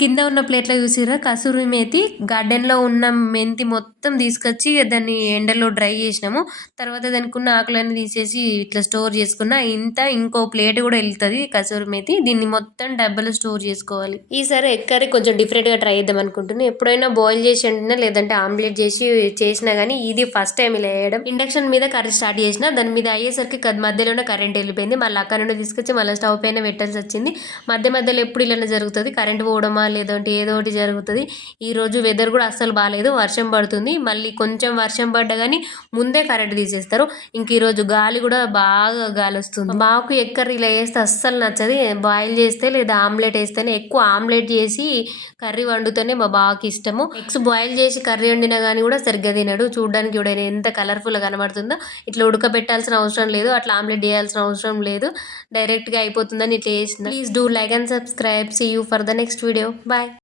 కింద ఉన్న ప్లేట్లో చూసిర్రా కసూరి మేతి గార్డెన్లో ఉన్న మెంతి మొత్తం తీసుకొచ్చి దాన్ని ఎండలో డ్రై చేసినాము. తర్వాత దానికి ఉన్న ఆకులన్నీ తీసేసి ఇట్లా స్టోర్ చేసుకున్న. ఇంకో ప్లేట్ కూడా వెళ్తుంది కసూరి మేతి. దీన్ని మొత్తం డబ్బాలో స్టోర్ చేసుకోవాలి. ఈసారి ఎగ్ కర్రీ కొంచెం డిఫరెంట్గా ట్రై చేద్దాం అనుకుంటున్నాను. ఎప్పుడైనా బాయిల్ చేసి వండినా లేదంటే ఆమ్లెట్ చేసినా కానీ ఇది ఫస్ట్ టైం ఇలా వేయడం. ఇండక్షన్ మీద కర్రీ స్టార్ట్ చేసిన దాని మీద అయ్యేసరికి మధ్యలోనే కరెంట్ వెళ్ళిపోయింది. మళ్ళీ అక్కడ నుండి తీసుకొచ్చి మళ్ళీ స్టవ్ పైన పెట్టాల్సి వచ్చింది. మధ్యలో ఎప్పుడు ఇలానే జరుగుతుంది, కరెంట్ పోవడమా లేదంటే ఏదో ఒకటి జరుగుతుంది. ఈరోజు వెదర్ కూడా అస్సలు బాగాలేదు, వర్షం పడుతుంది. మళ్ళీ కొంచెం వర్షం పడ్డా కానీ ముందే కరెంట్ తీసేస్తారు. ఇంక ఈరోజు గాలి కూడా బాగా గాలి వస్తుంది. మాకు ఎగ్ కర్రీ ఇలా వేస్తే అస్సలు నచ్చది. బాయిల్ చేస్తే లేదా ఆమ్లెట్ వేస్తేనే, ఎక్కువ ఆమ్లెట్ చేసి కర్రీ వండుతూనే మా బావకి ఇష్టము. ఎగ్స్ బాయిల్ చేసి కర్రీ వండినా కానీ కూడా సరిగ్గా తినడు. చూడడానికి కూడా ఎంత కలర్ఫుల్గా కనబడుతుందో. ఇట్లా ఉడకబెట్టాల్సిన అవసరం లేదు, అట్లా ఆమ్లెట్ చేయాల్సిన అవసరం లేదు, డైరెక్ట్గా అయిపోతుందని ఇట్లా చేసిన. Please do like and subscribe. See you for the next video. Bye.